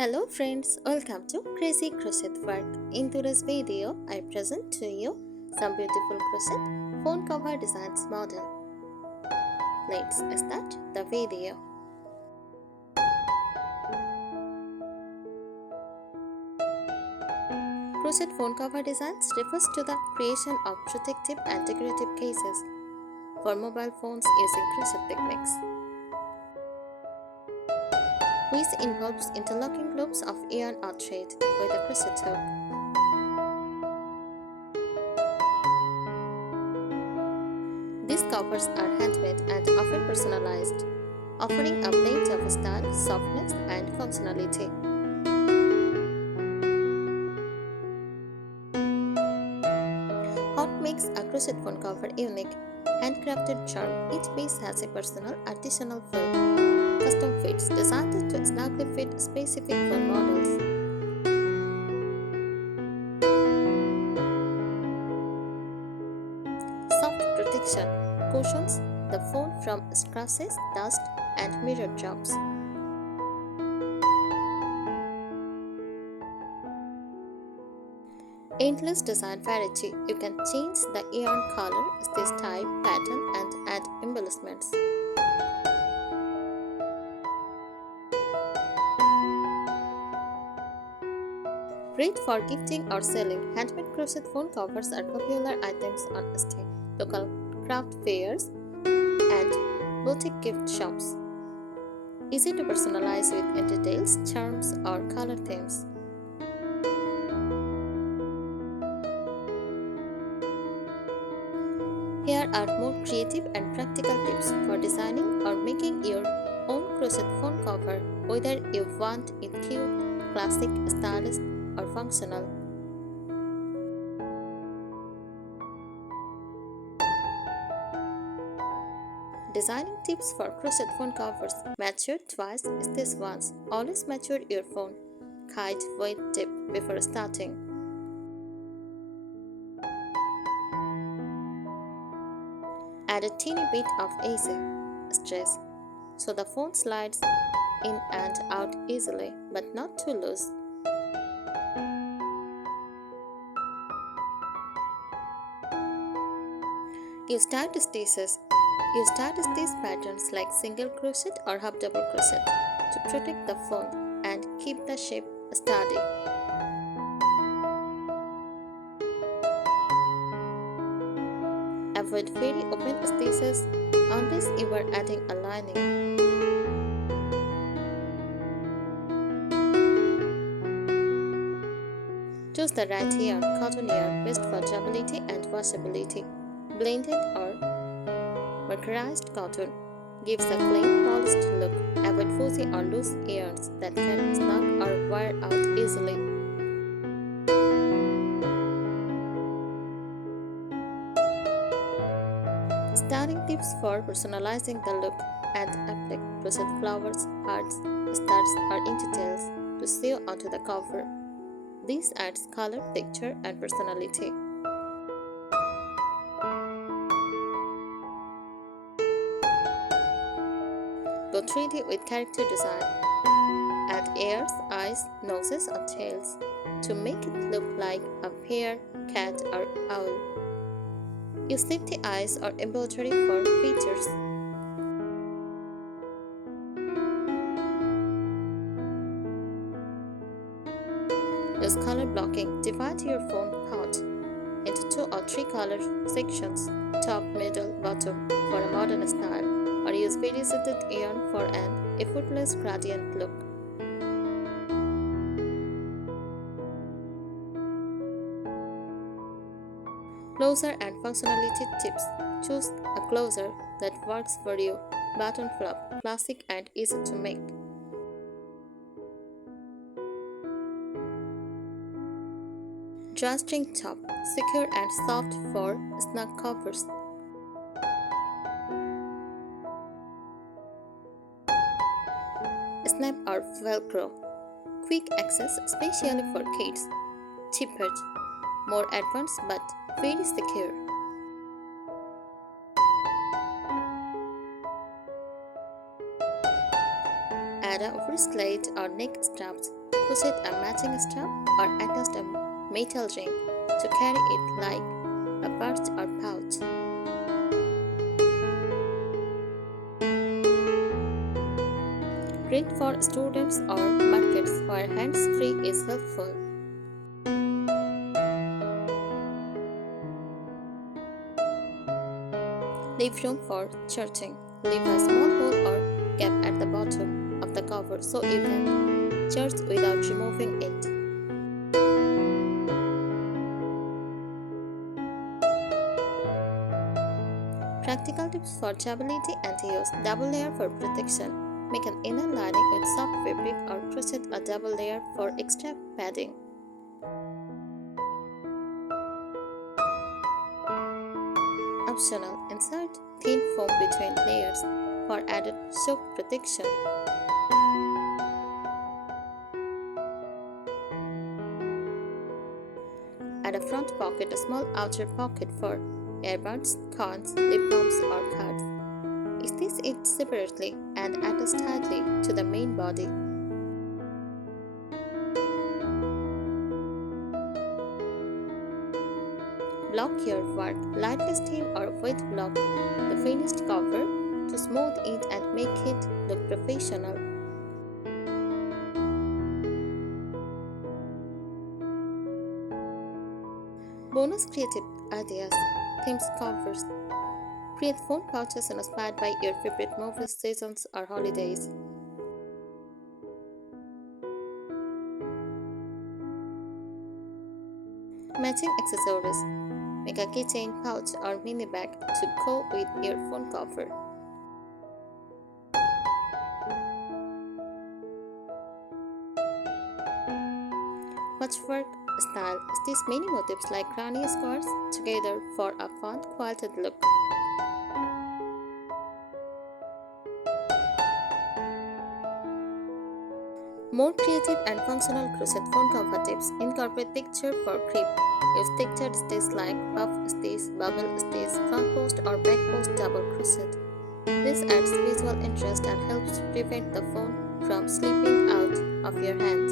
Hello friends, welcome to Crazy Crochet Work. In today's video, I present to you some beautiful crochet phone cover designs model. Let's start the video. Crochet phone cover designs refers to the creation of protective and decorative cases for mobile phones using crochet techniques, which involves interlocking loops of yarn or thread with a crochet hook. These covers are handmade and often personalized, offering a blend of style, softness, and functionality. What makes a crochet phone cover unique? Handcrafted charm. Each piece has a personal artisanal feel. Custom fits designed to snugly fit specific phone models. Soft protection cushions the phone from scratches, dust, and mirror drops. Endless design variety. You can change the yarn color, stitch type, pattern, and add embellishments. Great for gifting or selling. Handmade crochet phone covers are popular items on Etsy, local craft fairs, and boutique gift shops. Easy to personalize with details, charms, or color themes. Here are more creative and practical tips for designing or making your own crochet phone cover, whether you want it cute, classic, stylish, or functional. Designing tips for crochet phone covers. Mature twice, stitch once. Always mature your phone. Kite weight tip before starting. Add a teeny bit of easy stress so the phone slides in and out easily, but not too loose. Use tight stitches. Use tight stitch patterns like single crochet or half double crochet to protect the phone and keep the shape sturdy. Avoid very open stitches unless you are adding a lining. Choose the right yarn, cotton yarn, best for durability and washability. Blended or mercerized cotton gives a clean, polished look. Avoid fuzzy or loose yarns that can snag or wear out easily. Styling tips for personalizing the look. Add applique, crochet flowers, hearts, stars, or details to sew onto the cover. This adds color, texture, and personality. Go 3D with character design. Add ears, eyes, noses, or tails to make it look like a hare, cat, or owl. Use safety eyes or embroidery for features. Use color blocking. Divide your phone part into 2 or 3 color sections, top, middle, bottom, for a modern style, or use variegated yarn for an effortless gradient look. Closer and functionality tips. Choose a closer that works for you. Button flap, classic and easy to make. Drawstring top, secure and soft for snug covers. Snap or Velcro, quick access especially for kids. Cheaper, more advanced but very secure. Add a wristlet or neck straps Crochet a matching strap or attach a metal ring to carry it like a purse or pouch. Great for students or markets where hands-free is helpful. Leave room for charging. Leave a small hole or gap at the bottom of the cover so you can charge without removing it. Practical tips for durability and use. Double layer for protection. Make an inner lining with soft fabric or crochet a double layer for extra padding. Optional, insert thin foam between layers for added shock protection. Add a front pocket, a small outer pocket for earbuds, coins, lip balms or cards. Stitch it separately and attach tightly to the main body. Block your work. Lightly steam or wet block the finished cover to smooth it and make it look professional. Bonus creative ideas. Themes covers. Create phone pouches inspired by your favorite movies, seasons, or holidays. Matching accessories. Make a keychain, pouch, or mini bag to go with your phone cover. Patchwork style. Stitch many motifs like granny squares together for a fun, quilted look. More creative and functional crochet phone cover tips. Incorporate texture for grip. Use textured stitches like puff stitch, bubble stitch, front post or back post double crochet. This adds visual interest and helps prevent the phone from slipping out of your hand.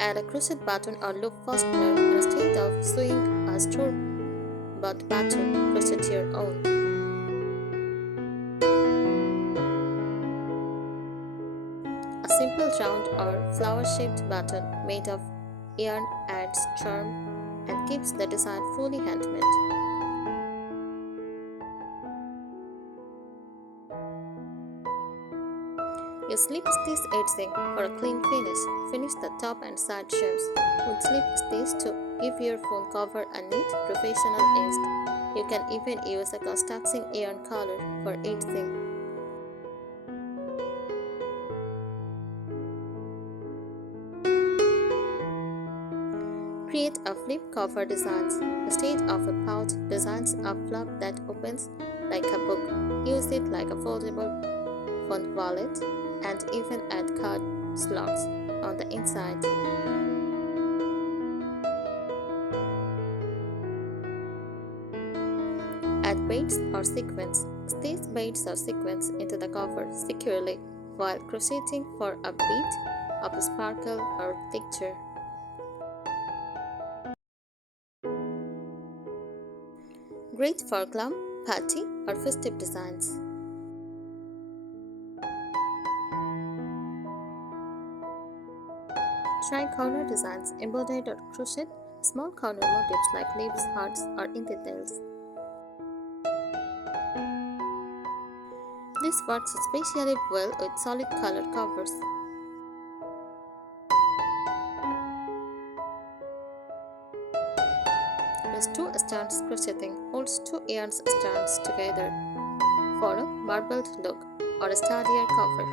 Add a crochet button or loop fastener instead of sewing a store-bought button. Crochet your own. A simple round or flower-shaped button made of yarn adds charm and keeps the design fully handmade. Use slip stitch edging for a clean finish. Finish the top and side trims with slip stitch to give your phone cover a neat, professional edge. You can even use a construction yarn collar for edging. Create a flip cover designs. Instead of a pouch, designs a flap that opens like a book. Use it like a foldable phone wallet and even add card slots on the inside. Add beads or sequins. Stitch beads or sequins into the cover securely while crocheting for a bit of sparkle or texture. Great for glam, party, or festive designs. Try corner designs, embroidered or crocheted, small corner motifs like leaves, hearts, or in details. This works especially well with solid color covers. Use two strands crocheting holds two yarn strands together for a marbled look or a sturdier cover.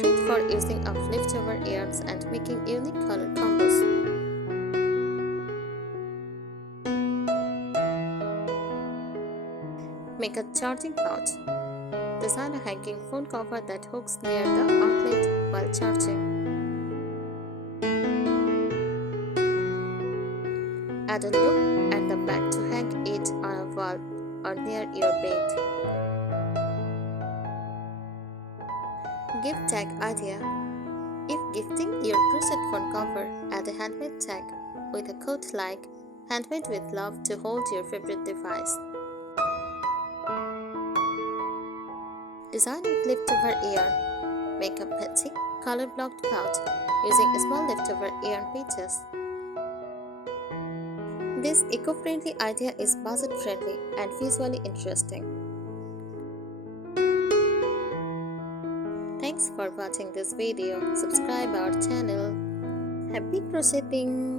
Great for using up leftover yarns and making unique color combos. Make a charging pouch. Design a hanging phone cover that hooks near the outlet while charging. Add a loop at the back to hang it on a wall or near your bed. Gift tag idea. If gifting your crochet phone cover, add a handmade tag with a quote like "Handmade with love" to hold your favorite device. Design with leftover yarn. Make a pretty color-blocked pouch using small leftover yarn pages. This eco-friendly idea is budget-friendly and visually interesting. Thanks for watching this video. Subscribe our channel. Happy crocheting!